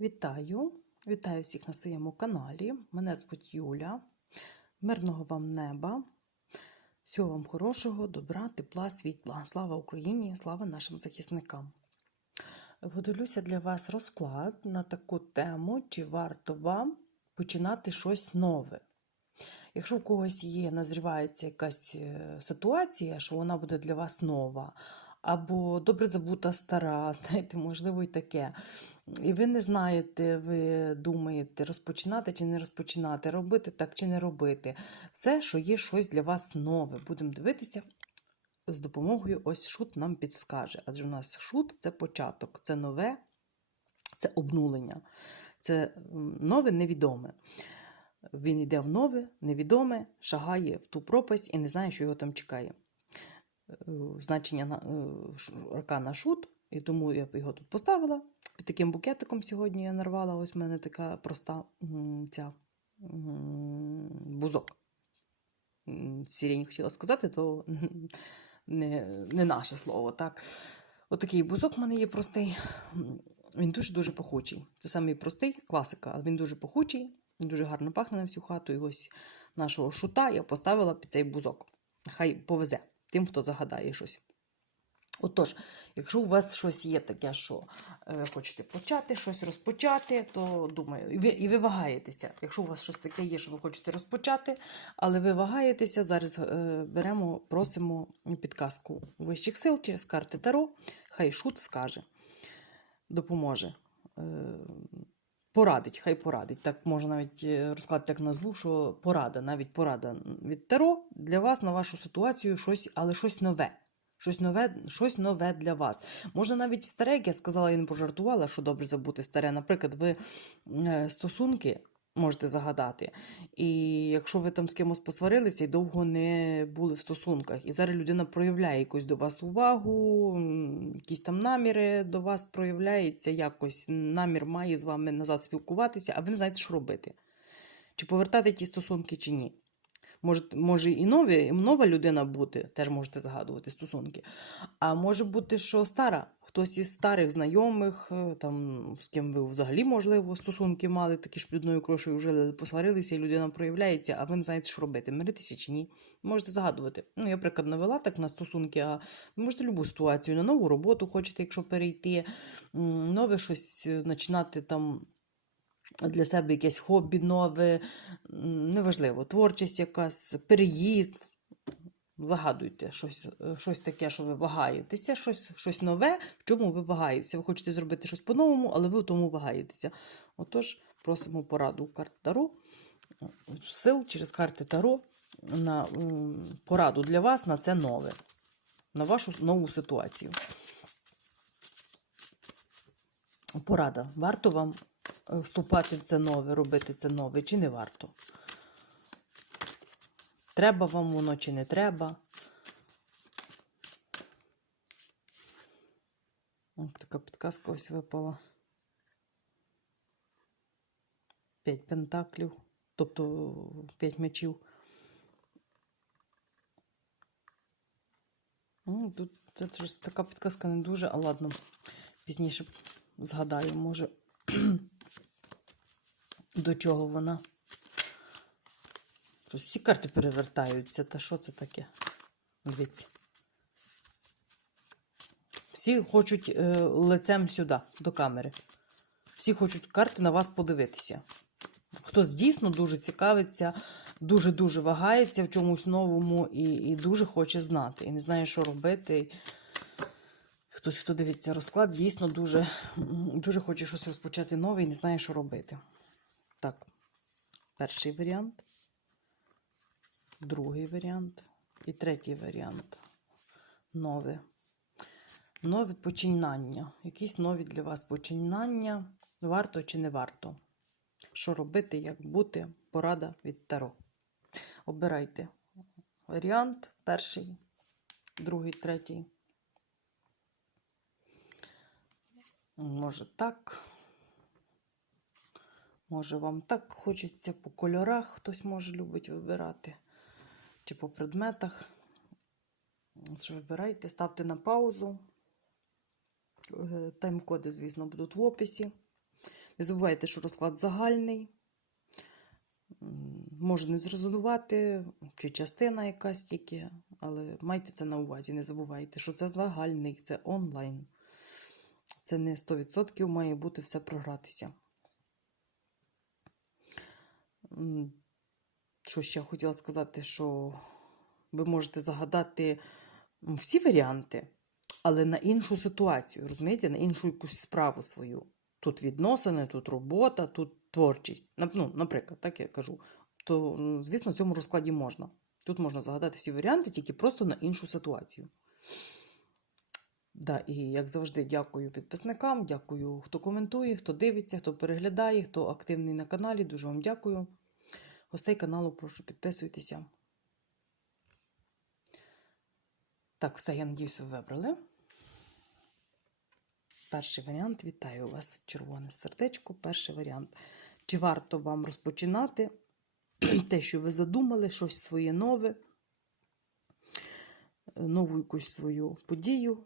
Вітаю! Вітаю всіх на своєму каналі. Мене звуть Юля. Мирного вам неба. Всього вам хорошого, добра, тепла, світла. Слава Україні, слава нашим захисникам. Подивлюся для вас розклад на таку тему, чи варто вам починати щось нове. Якщо у когось є, назрівається якась е, ситуація, що вона буде для вас нова, або добре забута стара, знаєте, можливо, і таке. І ви не знаєте, ви думаєте, розпочинати чи не розпочинати, робити так чи не робити. Все, що є щось для вас нове. Будемо дивитися з допомогою ось шут нам підскаже. Адже у нас шут це початок, це нове, це обнулення, це нове невідоме. Він йде в нове, невідоме, шагає в ту пропасть і не знає, що його там чекає. Значення на е, аркана шут, і тому я його тут поставила. Під таким букетиком сьогодні я нарвала. Ось в мене така проста ця бузок. М, Сірень хотіла сказати, то не, не наше слово. так. Отакий бузок в мене є простий. Він дуже-дуже пахучий. Це самий простий класика, але він дуже пахучий, дуже гарно пахне на всю хату. І ось нашого шута я поставила під цей бузок. Хай повезе тим, хто загадає щось. Отож, якщо у вас щось є таке, що е, ви хочете почати, щось розпочати, то думаю, і ви, і ви вагаєтеся. Якщо у вас щось таке є, що ви хочете розпочати, але ви вагаєтеся, зараз е, беремо, просимо підказку вищих сил через карти Таро, хай шут скаже, допоможе. Е, Порадить, хай порадить. Так можна навіть е, розклад так назву, що порада, навіть порада від Таро для вас на вашу ситуацію щось, але щось нове. Щось нове, щось нове для вас. Можна навіть старе, як я сказала, я не пожартувала, що добре забути старе. Наприклад, ви е, стосунки можете загадати. І якщо ви там з кимось посварилися і довго не були в стосунках, і зараз людина проявляє якусь до вас увагу, якісь там наміри до вас проявляються, якось намір має з вами назад спілкуватися, а ви не знаєте, що робити. Чи повертати ті стосунки, чи ні. Може, може і нові, і нова людина бути, теж можете загадувати стосунки. А може бути, що стара, хтось із старих знайомих, е, там, з ким ви взагалі, можливо, стосунки мали, такі ж одною крошею жили, посварилися, і людина проявляється, а ви не знаєте, що робити, миритися чи ні. Можете загадувати. Ну, я, наприклад, навела так на стосунки, а ви можете любу ситуацію, на нову роботу хочете, якщо перейти, нове щось е, починати там для себе якесь хобі нове, неважливо, творчість якась, переїзд. Загадуйте щось, е, щось таке, що ви вагаєтеся, щось, щось нове, в чому ви вагаєтеся. Ви хочете зробити щось по-новому, але ви в тому вагаєтеся. Отож, просимо пораду карт Таро, е, сил через карти Таро на пораду для вас на це нове, на вашу нову ситуацію. Порада. Варто вам е, вступати в це нове, робити це нове, чи не варто? Треба вам воно чи не треба? Така підказка ось випала. П'ять пентаклів, тобто п'ять мечів. Ну, Тут це щось така підказка не дуже, а ладно, пізніше згадаю, може, до чого вона. Щось всі карти перевертаються. Та що це таке? Дивіться. Всі хочуть е, лицем сюди, до камери. Всі хочуть карти на вас подивитися. Хтось дійсно дуже цікавиться, дуже-дуже вагається в чомусь новому і, і дуже хоче знати. І не знає, що робити. Хтось, хто дивиться розклад, дійсно дуже, дуже хоче щось розпочати нове і не знає, що робити. Так, перший варіант, другий варіант і третій варіант. Нове. Нове починання. Якісь нові для вас починання. Варто чи не варто? Що робити, як бути? Порада від Таро. Обирайте варіант перший, другий, третій. Може так. Може, вам так хочеться по кольорах, хтось може любить вибирати. Чи по предметах. Тож вибирайте, ставте на паузу. Е, Тайм-коди, звісно, будуть в описі. Не забувайте, що розклад загальний. Може не зрезонувати, чи частина якась тільки, але майте це на увазі, не забувайте, що це загальний, це онлайн. Це не 100% має бути все програтися. Що ще хотіла сказати, що ви можете загадати всі варіанти, але на іншу ситуацію, розумієте, на іншу якусь справу свою. Тут відносини, тут робота, тут творчість. Ну, наприклад, так я кажу. То, звісно, в цьому розкладі можна. Тут можна загадати всі варіанти, тільки просто на іншу ситуацію. Да, і як завжди, дякую підписникам, дякую, хто коментує, хто дивиться, хто переглядає, хто активний на каналі. Дуже вам дякую. Гостей каналу прошу підписуйтеся. Так, все, я надіюсь, ви вибрали. Перший варіант. Вітаю вас, червоне сердечко. Перший варіант. Чи варто вам розпочинати те, що ви задумали, щось своє нове, нову якусь свою подію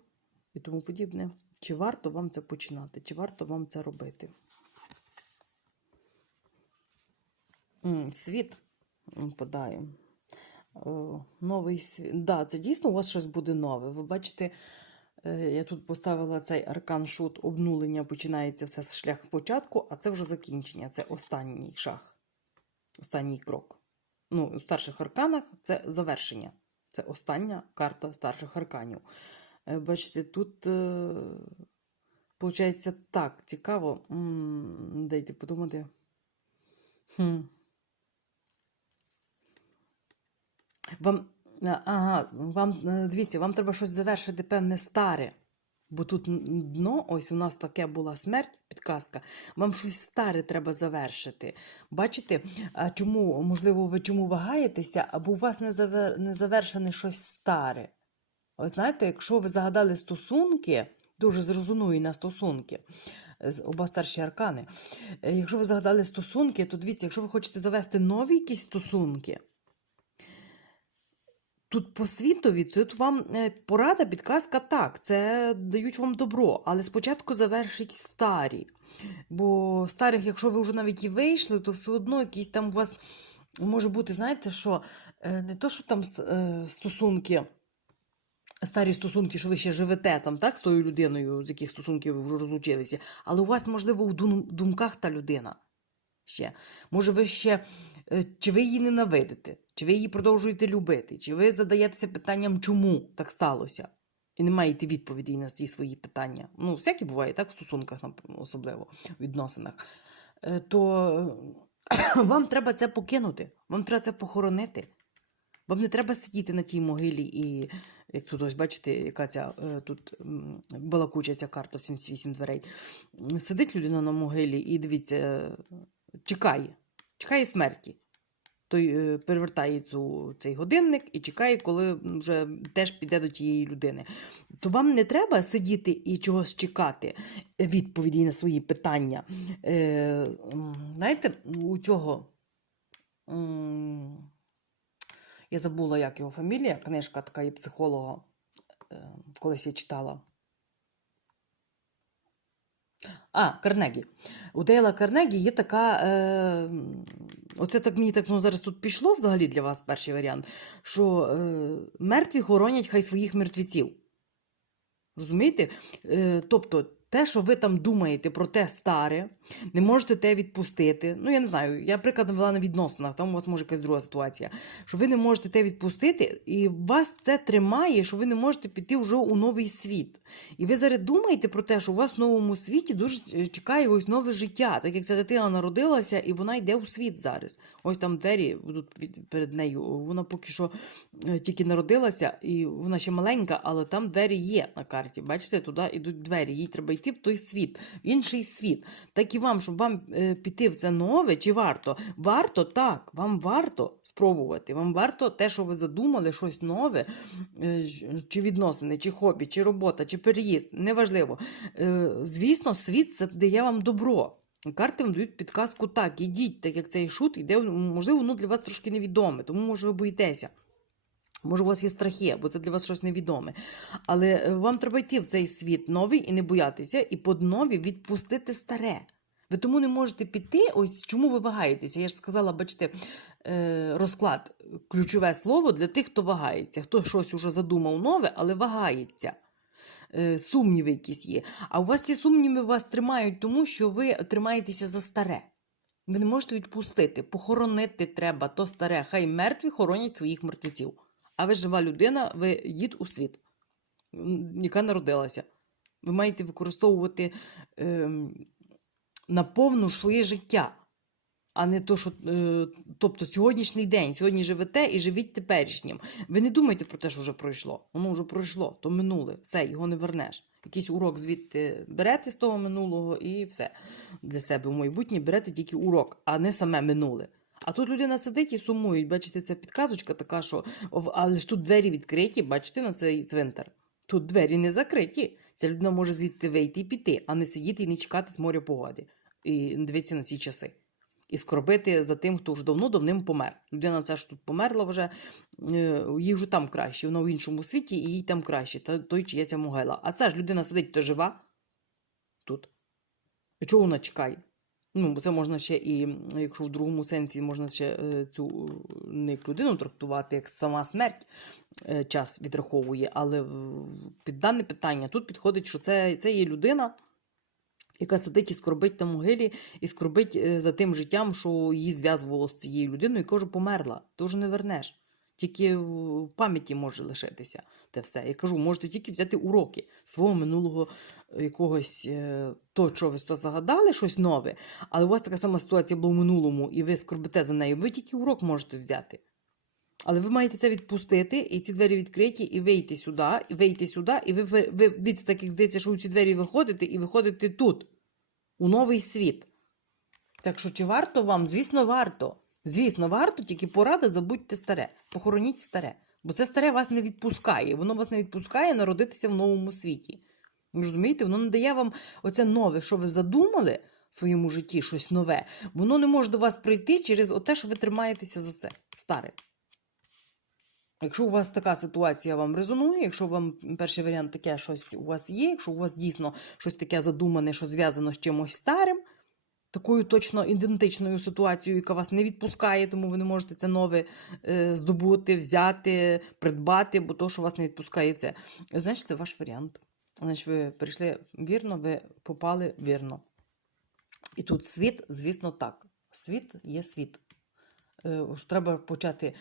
і тому подібне. Чи варто вам це починати? Чи варто вам це робити? М, Світ впадає. Новий світ. Да, це дійсно у вас щось буде нове. Ви бачите, е, я тут поставила цей аркан шут, обнулення починається все з шлях спочатку, а це вже закінчення. Це останній шаг, останній крок. Ну, у старших арканах це завершення. Це остання карта старших арканів. Е, Бачите, тут, виходить, так, цікаво. Дайте подумати. Хм. Вам, е, ага, вам, е, дивіться, вам треба щось завершити, певне, старе. Бо тут дно, ось у нас таке була смерть, підказка. Вам щось старе треба завершити. Бачите, чому, можливо, ви чому вагаєтеся, або у вас не, завер... не завершене щось старе. Ви знаєте, якщо ви загадали стосунки, дуже зрозумію на стосунки, е, оба старші аркани. Якщо ви загадали стосунки, то дивіться, якщо ви хочете завести нові якісь стосунки, Тут по світові, тут вам е, порада, підказка так, це дають вам добро, але спочатку завершить старі. Бо старих, якщо ви вже навіть і вийшли, то все одно якісь там у вас може бути, знаєте, що е, не то, що там е, стосунки, старі стосунки, що ви ще живете там, так, з тою людиною, з яких стосунків ви вже розлучилися, але у вас, можливо, в думках та людина ще. Може, ви ще, е, чи ви її ненавидите, чи ви її продовжуєте любити, чи ви задаєтеся питанням, чому так сталося? І не маєте відповідей на ці свої питання. Ну, всяке буває, так, в стосунках, особливо, в відносинах. Е, То е, вам треба це покинути, вам треба це похоронити. Вам не треба сидіти на тій могилі і, як тут ось бачите, яка ця тут балакуча ця карта 78 дверей. Сидить людина на могилі і дивіться, чекає, чекає смерті. Той е, перевертає цю, цей годинник і чекає, коли вже теж піде до тієї людини. То вам не треба сидіти і чогось чекати відповіді на свої питання. Е, знаєте, у цього. я забула, як його фамілія, книжка така є психолога. е, Колись я читала. А, Карнегі. У Дейла Карнегі є така. Е, оце так мені так ну, зараз тут пішло взагалі для вас перший варіант, що е, мертві хоронять хай своїх мертвеців. Розумієте? Е, тобто, те, що ви там думаєте про те старе, не можете те відпустити. Ну, я не знаю, я приклад навела на відносинах, там у вас може якась друга ситуація. Що ви не можете те відпустити, і вас це тримає, що ви не можете піти вже у новий світ. І ви зараз думаєте про те, що у вас в новому світі дуже е, чекає ось нове життя, так як ця дитина народилася, і вона йде у світ зараз. Ось там двері від- перед нею. Вона поки що е, тільки народилася, і вона ще маленька, але там двері є на карті. Бачите, туди йдуть двері. Їй треба йти в той світ, в інший світ. Так і вам, щоб вам е, піти в це нове, чи варто? Варто так, вам варто спробувати. Вам варто те, що ви задумали, щось нове, е, чи відносини, чи хобі, чи робота, чи переїзд, неважливо. Е, Звісно, світ це дає вам добро. Карти вам дають підказку так, ідіть, так як цей шут іде, можливо, воно для вас трошки невідоме, тому може ви боїтеся. Може, у вас є страхи, бо це для вас щось невідоме. Але е, вам треба йти в цей світ новий і не боятися, і по нові відпустити старе. Ви тому не можете піти. Ось чому ви вагаєтеся? Я ж сказала, бачите, е, розклад ключове слово для тих, хто вагається, хто щось уже задумав нове, але вагається. Е, Сумніви якісь є. А у вас ці сумніви вас тримають, тому що ви тримаєтеся за старе. Ви не можете відпустити, похоронити треба то старе. Хай мертві хоронять своїх мертвеців. А ви жива людина, ви їд у світ, яка народилася. Ви маєте використовувати ем, наповну ж своє життя, а не то, що е, тобто сьогоднішній день, сьогодні живете і живіть теперішнім. Ви не думайте про те, що вже пройшло. Воно вже пройшло, то минуле, все, його не вернеш. Якийсь урок звідти берете з того минулого і все для себе в майбутнє берете тільки урок, а не саме минуле. А тут людина сидить і сумують. Бачите, це підказочка така, що але ж тут двері відкриті, бачите, на цей цвинтар. Тут двері не закриті. Ця людина може звідти вийти і піти, а не сидіти і не чекати з моря погоди. І дивитися на ці часи. І скорбити за тим, хто вже давно-давним помер. Людина ця ж тут померла вже, е, їй вже там краще, вона в іншому світі, і їй там краще, та той чия ця могила. А ця ж людина сидить, то жива тут. І чого вона чекає? Ну, це можна ще і, якщо в другому сенсі можна ще е, цю е, не як людину трактувати, як сама смерть е, час відраховує. Але під дане питання тут підходить, що це, це є людина, яка сидить і скорбить на могилі, і скорбить за тим життям, що її зв'язувало з цією людиною, яка вже померла. Ти вже не вернеш. Тільки в пам'яті може лишитися те все. Я кажу, можете тільки взяти уроки свого минулого е, якогось е, то, що ви то загадали, щось нове, але у вас така сама ситуація була в минулому, і ви скорбите за нею. Ви тільки урок можете взяти. Але ви маєте це відпустити, і ці двері відкриті, і вийти сюди, і вийти сюди, і ви, ви, ви від таких здається, що у ці двері виходите, і виходите тут, у новий світ. Так що, чи варто вам? Звісно, варто. Звісно, варто, тільки порада забудьте старе. Похороніть старе. Бо це старе вас не відпускає. Воно вас не відпускає народитися в новому світі. Ви розумієте, воно не дає вам оце нове, що ви задумали в своєму житті, щось нове. Воно не може до вас прийти через те, що ви тримаєтеся за це. Старе. Якщо у вас така ситуація вам резонує, якщо вам перший варіант таке щось у вас є, якщо у вас дійсно щось таке задумане, що зв'язано з чимось старим, такою точно ідентичною ситуацією, яка вас не відпускає, тому ви не можете це нове е, здобути, взяти, придбати, бо то, що вас не відпускає, це значить, це ваш варіант. Значить, ви прийшли вірно, ви попали вірно. І тут світ, звісно, так. Світ є світ. Е, Треба почати,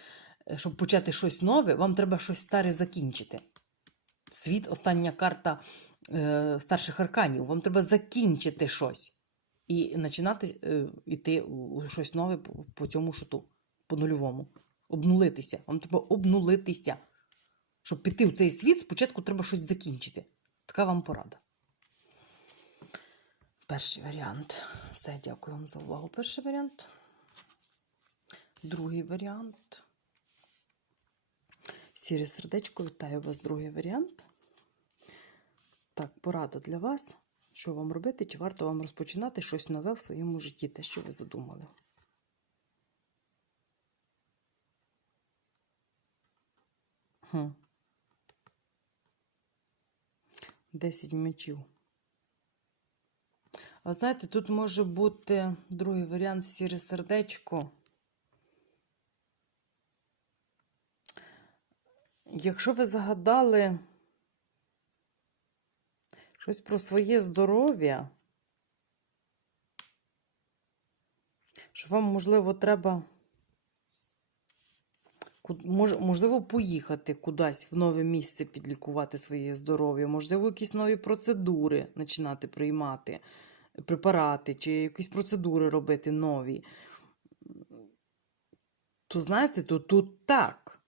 е, щоб почати щось нове, вам треба щось старе закінчити. Світ, остання карта старших арканів. Вам треба закінчити щось і починати е, йти у у щось нове по, цьому шуту, по нульовому. Обнулитися. Вам треба обнулитися. Щоб піти в цей світ, спочатку треба щось закінчити. Така вам порада. Перший варіант. Все, дякую вам за увагу. Перший варіант. Другий варіант. Сіре сердечко, вітаю вас, другий варіант. Так, порада для вас. Що вам робити? Чи варто вам розпочинати щось нове в своєму житті, те, що ви задумали? Хм. Десять мечів. А знаєте, тут може бути другий варіант сіре сердечко. Якщо ви загадали щось про своє здоров'я, що вам, можливо, треба можливо, поїхати кудись в нове місце підлікувати своє здоров'я, можливо, якісь нові процедури починати приймати, препарати чи якісь процедури робити нові. То знаєте, то тут так.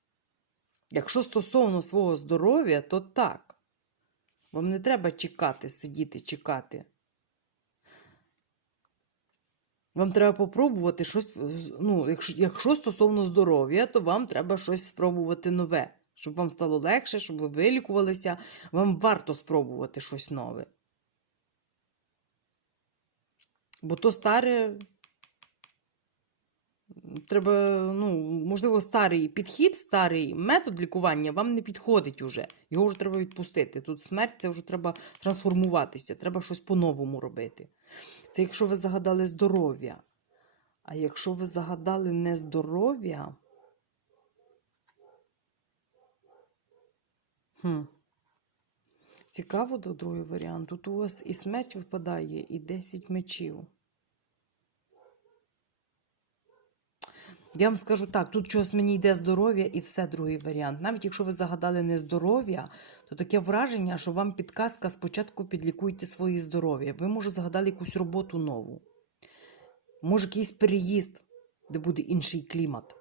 Якщо стосовно свого здоров'я, то так. Вам не треба чекати, сидіти, чекати. Вам треба попробувати щось. Ну, якщо, якщо стосовно здоров'я, то вам треба щось спробувати нове. Щоб вам стало легше, щоб ви вилікувалися, вам варто спробувати щось нове. Бо то старе треба, ну, можливо, старий підхід, старий метод лікування вам не підходить уже. Його вже треба відпустити. Тут смерть це вже треба трансформуватися, треба щось по-новому робити. Це якщо ви загадали здоров'я. А якщо ви загадали нездоров'я. Хм. Цікаво до другий варіант. Тут у вас і смерть випадає, і 10 мечів. Я вам скажу так, тут чогось мені йде здоров'я і все другий варіант. Навіть якщо ви загадали не здоров'я, то таке враження, що вам підказка спочатку підлікуйте своє здоров'я. Ви, може, загадали якусь роботу нову. Може, якийсь переїзд, де буде інший клімат.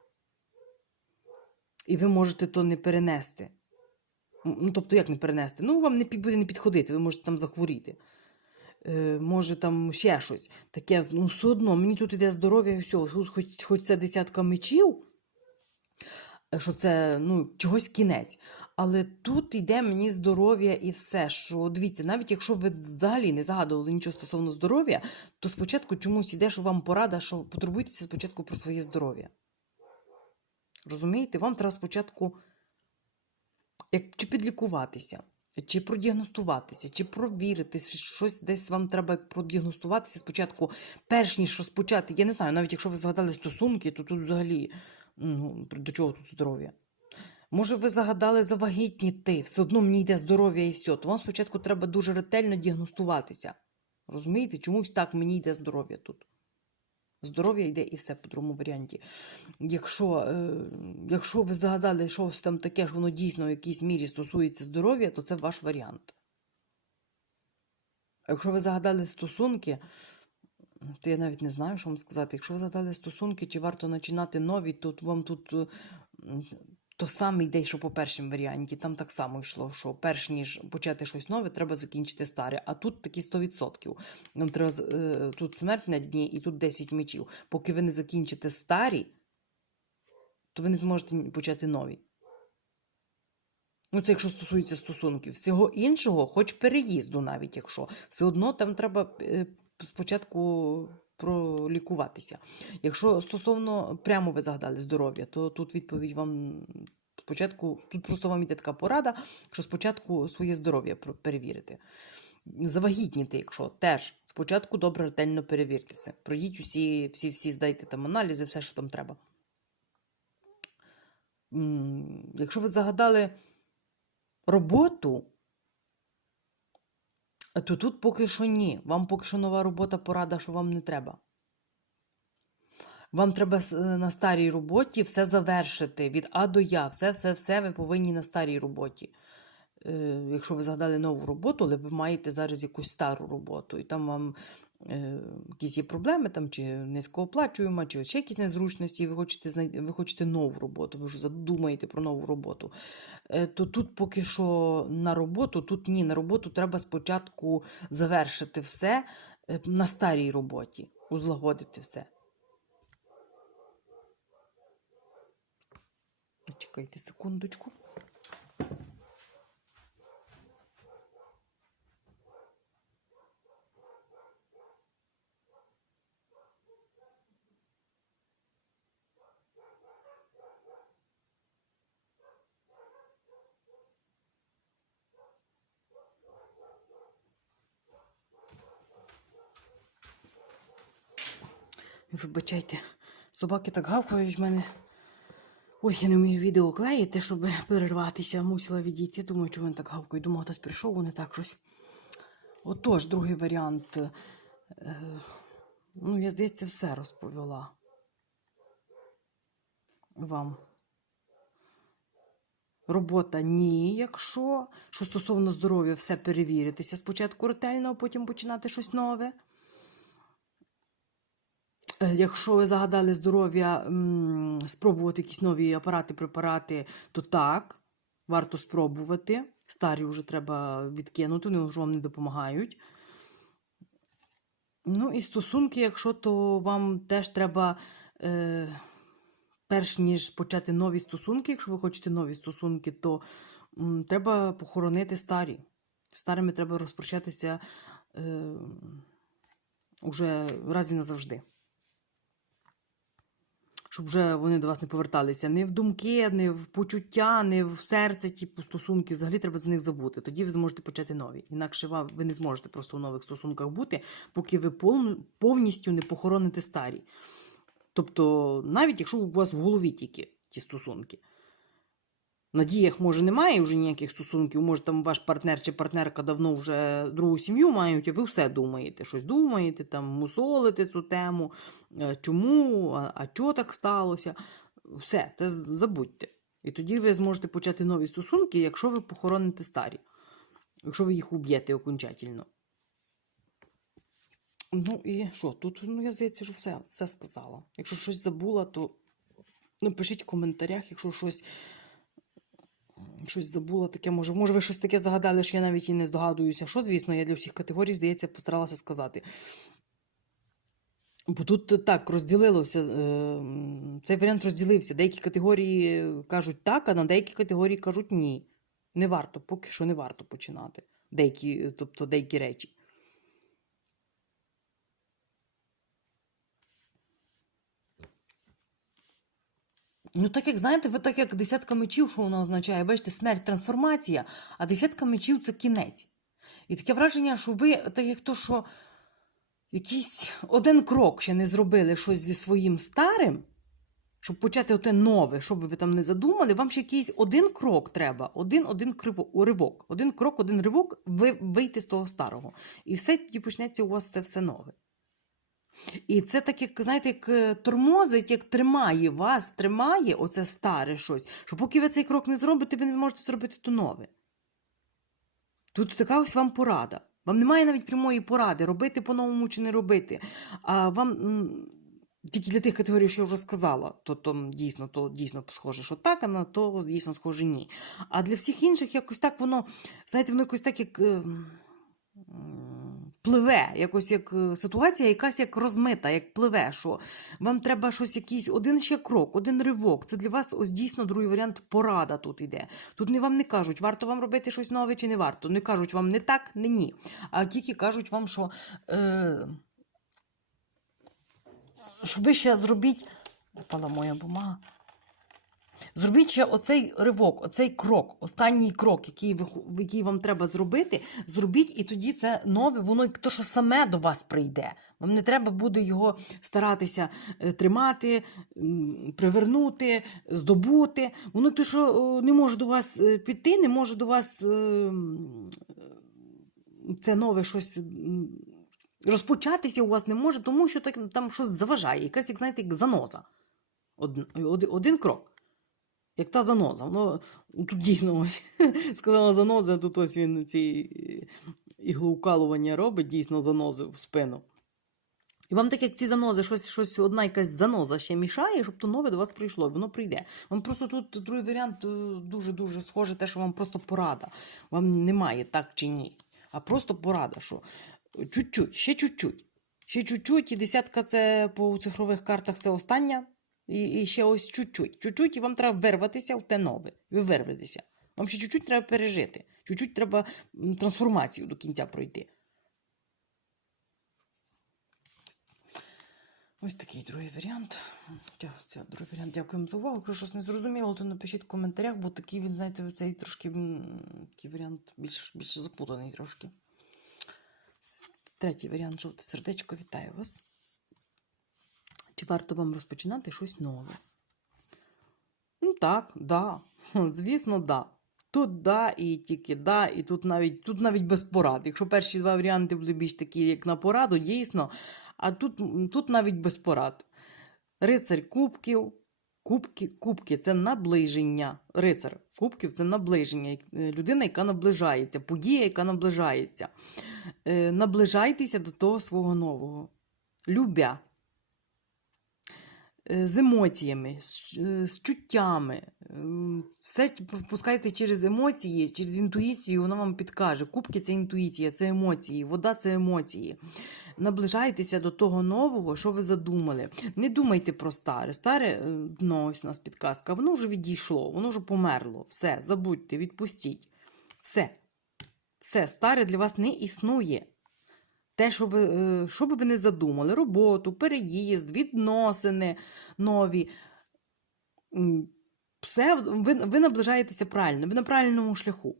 І ви можете то не перенести. Ну, тобто, як не перенести? Ну, вам не буде не підходити, ви можете там захворіти. Е, може, там ще щось. Таке, ну, все одно, мені тут іде здоров'я і все. Хоч, хоч це десятка мечів, е, що це ну, чогось кінець. Але тут йде мені здоров'я і все. Що дивіться, навіть якщо ви взагалі не загадували нічого стосовно здоров'я, то спочатку чомусь іде, що вам порада, що потурбуйтеся спочатку про своє здоров'я. Розумієте, вам треба спочатку як, чи підлікуватися, чи продіагностуватися, чи провірити, щось десь вам треба продіагностуватися спочатку, перш ніж розпочати. Я не знаю, навіть якщо ви згадали стосунки, то тут взагалі ну, до чого тут здоров'я? Може, ви загадали завагітніти, все одно мені йде здоров'я і все. То вам спочатку треба дуже ретельно діагностуватися. Розумієте, чомусь так мені йде здоров'я тут. Здоров'я йде і все по другому варіанті. Якщо, е, якщо ви загадали щось там таке, що воно дійсно в якійсь мірі стосується здоров'я, то це ваш варіант. Якщо ви загадали стосунки, то я навіть не знаю, що вам сказати. Якщо ви загадали стосунки, чи варто починати нові, то вам тут е, то саме йде, що по першому варіанті. Там так само йшло, що перш ніж почати щось нове, треба закінчити старе. А тут такі 100%. Нам треба е, тут смерть на дні і тут 10 мечів. Поки ви не закінчите старі, то ви не зможете почати нові. Ну, це якщо стосується стосунків. Всього іншого, хоч переїзду, навіть якщо, все одно там треба е, спочатку пролікуватися. Якщо стосовно прямо ви загадали здоров'я, то тут відповідь вам спочатку, тут просто вам іде така порада, що спочатку своє здоров'я перевірити. Завагітніти, якщо теж спочатку добре ретельно перевіртеся. Пройдіть усі, всі, всі здайте там аналізи, все, що там треба. Якщо ви загадали роботу, то тут поки що ні. Вам поки що нова робота порада, що вам не треба. Вам треба е, на старій роботі все завершити від А до Я. Все, все, все ви повинні на старій роботі. Е, якщо ви згадали нову роботу, але ви маєте зараз якусь стару роботу, і там вам якісь є проблеми, там, чи низькооплачуємо, чи ще якісь незручності, і ви хочете, знай- ви хочете нову роботу, ви вже задумаєте про нову роботу. Е, то тут поки що на роботу, тут ні, на роботу треба спочатку завершити все е, на старій роботі, узлагодити все. Чекайте секундочку. Вибачайте, собаки так гавкають в мене. Ой, я не вмію відео клеїти, щоб перерватися, мусила відійти. Думаю, чого вони так гавкають. Думала, хтось прийшов, вони так щось. Отож, другий варіант. Е, ну, я, здається, все розповіла вам. Робота ні, якщо. Що стосовно здоров'я, все перевіритися спочатку ретельно, а потім починати щось нове. Е, Якщо ви загадали здоров'я, спробувати якісь нові апарати, препарати, то так, варто спробувати. Старі вже треба відкинути, вони вже вам не допомагають. Ну і стосунки, якщо то вам теж треба, е, перш ніж почати нові стосунки, якщо ви хочете нові стосунки, то м, треба похоронити старі. Старими треба розпрощатися е, уже раз і назавжди. Щоб вже вони до вас не поверталися не в думки, не в почуття, не в серце, типу стосунки. Взагалі треба за них забути. Тоді ви зможете почати нові. Інакше ви не зможете просто у нових стосунках бути, поки ви повністю не похороните старі. Тобто, навіть якщо у вас в голові тільки ті стосунки. На діях, може, немає вже ніяких стосунків, може, там ваш партнер чи партнерка давно вже другу сім'ю мають, а ви все думаєте, щось думаєте, там мусолите цю тему, е, чому, а, а чого так сталося. Все, це забудьте. І тоді ви зможете почати нові стосунки, якщо ви похороните старі, якщо ви їх уб'єте окончательно. Ну і що? Тут, ну, я здається, що все, все сказала. Якщо щось забула, то напишіть в коментарях, якщо щось щось забула таке, може, може, ви щось таке загадали, що я навіть і не здогадуюся. Що, звісно, я для всіх категорій, здається, постаралася сказати. Бо тут так розділилося, е, цей варіант розділився. Деякі категорії кажуть так, а на деякі категорії кажуть ні. Не варто, поки що не варто починати. Деякі, тобто деякі речі. Ну, так як знаєте, ви так як десятка мечів, що вона означає, бачите, смерть, трансформація, а десятка мечів це кінець. І таке враження, що ви, так як то, що якийсь один крок ще не зробили щось зі своїм старим, щоб почати оте нове, що би ви там не задумали, вам ще якийсь один крок треба, один один ривок, один крок, один ривок, ви вийти з того старого. І все тоді почнеться у вас це все нове. І це так, як, знаєте, як е, тормозить, як тримає вас, тримає оце старе щось, що поки ви цей крок не зробите, ви не зможете зробити то нове. Тут така ось вам порада. Вам немає навіть прямої поради, робити по-новому чи не робити. А вам тільки для тих категорій, що я вже сказала, то, то дійсно то дійсно схоже, що так, а на то дійсно схоже ні. А для всіх інших якось так воно, знаєте, воно якось так як. Пливе, якось як е, ситуація, якась як розмита, як пливе, що вам треба щось якийсь один ще крок, один ривок. Це для вас ось дійсно другий варіант порада тут іде. Тут не вам не кажуть, варто вам робити щось нове чи не варто. Не кажуть вам не так, не ні. А тільки кажуть вам, що, е, що ви ще зробіть. Впала моя бумага. Зробіть ще оцей ривок, оцей крок, останній крок, який, ви, який вам треба зробити. Зробіть, і тоді це нове, воно то, що саме до вас прийде. Вам не треба буде його старатися е, тримати, привернути, здобути. Воно то, що е, не може до вас е, піти, не може до вас це нове щось. Розпочатися у вас не може, тому що так, там щось заважає, якась, як знаєте, як заноза. Один, один крок. Як та заноза. Воно тут дійсно ось сказала заноза, тут ось він ці іглоукалування робить, дійсно занози в спину. І вам так як ці занози, щось, щось одна якась заноза ще мішає, щоб то нове до вас прийшло, воно прийде. Вам просто тут другий варіант е, дуже-дуже схоже, те, що вам просто порада. Вам немає так чи ні. А просто порада, що чуть-чуть, ще чуть-чуть. Ще чуть-чуть, і десятка це по цифрових картах це остання. І, і ще ось чуть-чуть. Чуть-чуть, і вам треба вирватися в те нове. Ви вирветеся. Вам ще чуть-чуть треба пережити. Чуть-чуть треба трансформацію до кінця пройти. Ось такий другий варіант. Це другий варіант. Дякую вам за увагу. Якщо щось не зрозуміло, то напишіть в коментарях, бо такий він, знаєте, цей трошки такий варіант більш, більш запутаний трошки. Третій варіант жовте сердечко. Вітаю вас. Чи варто вам розпочинати щось нове? Ну так, да. Звісно, да. Тут да, і тільки да, і тут навіть, тут навіть без порад. Якщо перші два варіанти були більш такі, як на пораду, дійсно, а тут, тут навіть без порад. Рицарь кубків. Кубки, кубки це наближення. Рицар кубків це наближення. Е, Людина, яка наближається, подія, яка наближається. Е, наближайтеся до того свого нового. Любя. Е, З емоціями, з, е, чуттями. Все пропускайте через емоції, через інтуїцію, воно вам підкаже. Кубки це інтуїція, це емоції, вода це емоції. Наближайтеся до того нового, що ви задумали. Не думайте про старе. Старе е, дно, ось у нас підказка, воно вже відійшло, воно вже померло. Все, забудьте, відпустіть. Все. Все, старе для вас не існує. Те, що ви, е, що би ви не задумали, роботу, переїзд, відносини нові. Все, ви, ви наближаєтеся правильно, ви на правильному шляху.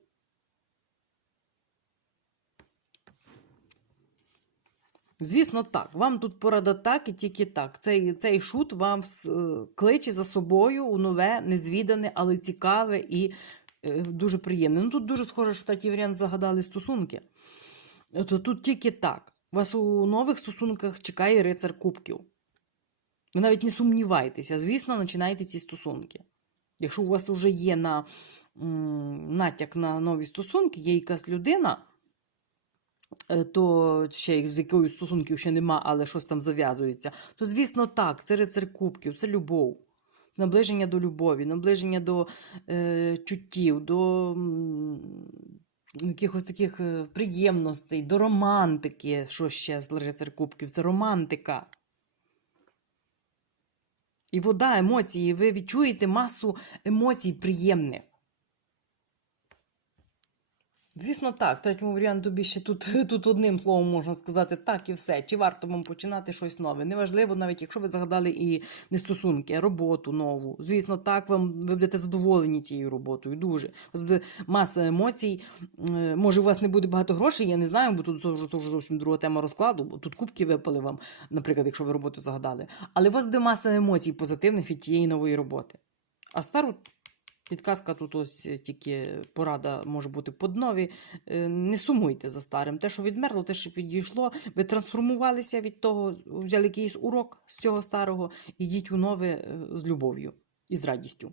Звісно, так. Вам тут порада так і тільки так. Цей, цей шут вам е, кличе за собою у нове, незвідане, але цікаве і е, дуже приємне. Ну тут дуже схоже, що такий варіант загадали стосунки. То тут тільки так. Вас у нових стосунках чекає рицар кубків. Ви навіть не сумнівайтеся, звісно, починайте ці стосунки. Якщо у вас вже є на, натяк на нові стосунки, є якась людина, е, то ще з якою стосунків ще нема, але щось там зав'язується, то, звісно, так, це рицар кубків, це любов. Наближення до любові, наближення до е, чуттів, до якихось таких е, приємностей, до романтики. Що ще з рицар кубків? Це романтика. І вода, емоції. Ви відчуєте масу емоцій приємних. Звісно, так. В третьому варіанту більше тут, тут одним словом можна сказати так і все. Чи варто вам починати щось нове? Неважливо, навіть якщо ви загадали і не стосунки, роботу нову. Звісно, так вам ви будете задоволені цією роботою. Дуже. У вас буде маса емоцій. Е, Може, у вас не буде багато грошей, я не знаю, бо тут вже зовсім друга тема розкладу, бо тут кубки випали вам, наприклад, якщо ви роботу загадали. Але у вас буде маса емоцій позитивних від тієї нової роботи. А стару Підказка тут ось е, тільки порада може бути по днові. Е, Не сумуйте за старим. Те, що відмерло, те, що відійшло, ви трансформувалися від того, взяли якийсь урок з цього старого, ідіть у нове е, з любов'ю і з радістю.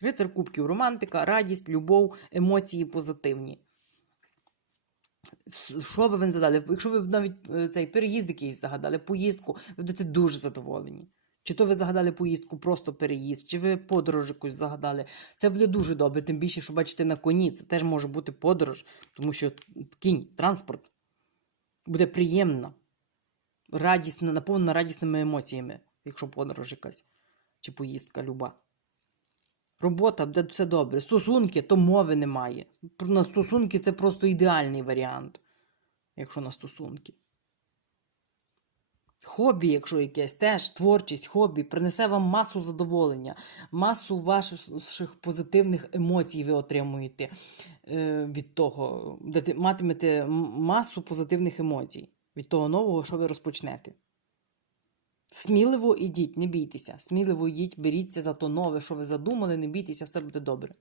Рицар кубків, романтика, радість, любов, емоції позитивні. Що би ви не задали? Якщо ви навіть е, цей переїзд якийсь загадали, поїздку, ви будете дуже задоволені. Чи то ви загадали поїздку, просто переїзд, чи ви подорож якусь загадали. Це буде дуже добре, тим більше, що бачите на коні, це теж може бути подорож, тому що кінь, транспорт буде приємна, радісна, наповнена радісними емоціями, якщо подорож якась, чи поїздка люба. Робота буде все добре. Стосунки, то мови немає. На стосунки це просто ідеальний варіант, якщо на стосунки. Хобі, якщо якесь, теж творчість, хобі, принесе вам масу задоволення, масу ваших позитивних емоцій ви отримуєте е, від того, матимете масу позитивних емоцій від того нового, що ви розпочнете. Сміливо ідіть, не бійтеся. Сміливо йдіть, беріться за то нове, що ви задумали, не бійтеся, все буде добре.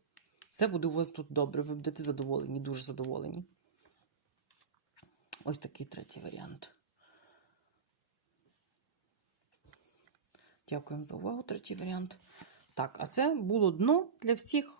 Все буде у вас тут добре, ви будете задоволені, дуже задоволені. Ось такий третій варіант. Дякуємо за увагу. Третій варіант. Так, а це було дно для всіх,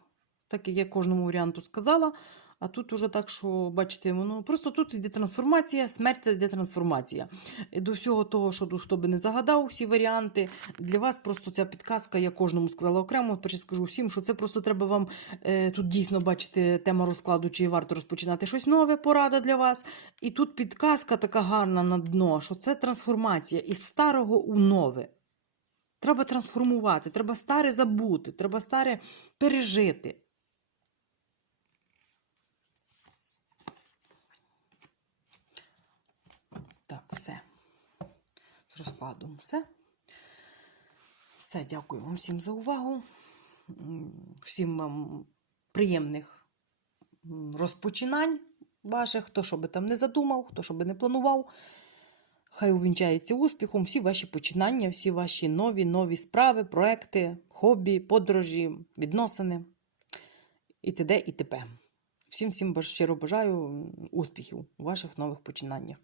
так як я кожному варіанту сказала. А тут уже так, що бачите, воно просто тут йде трансформація, смерть це йде трансформація. І до всього того, що хто би не загадав, всі варіанти. Для вас просто ця підказка, я кожному сказала окремо, перше скажу всім, що це просто треба вам е, тут дійсно бачити тема розкладу, чи варто розпочинати щось нове, порада для вас. І тут підказка така гарна на дно, що це трансформація із старого у нове. Треба трансформувати, треба старе забути, треба старе пережити. Так, все. З розкладом все. Все, дякую вам всім за увагу. Всім вам приємних розпочинань ваших, хто що би там не задумав, хто що би не планував. Хай увінчається успіхом всі ваші починання, всі ваші нові нові справи, проекти, хобі, подорожі, відносини і т.д. і т.п. Всім всім щиро бажаю успіхів у ваших нових починаннях.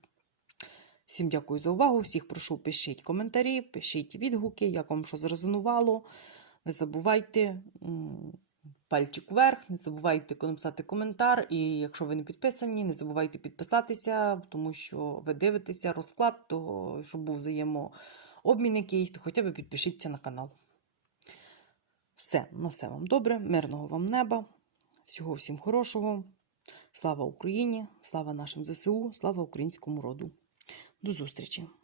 Всім дякую за увагу. Всіх прошу, пишіть коментарі, пишіть відгуки, як вам що зрезонувало. Не забувайте пальчик вверх, не забувайте написати коментар. І якщо ви не підписані, не забувайте підписатися, тому що ви дивитеся розклад того, щоб був взаємообмін якийсь, то хоча б підпишіться на канал. Все, на все вам добре, мирного вам неба, всього всім хорошого. Слава Україні, слава нашим ЗСУ, слава українському роду. До зустрічі!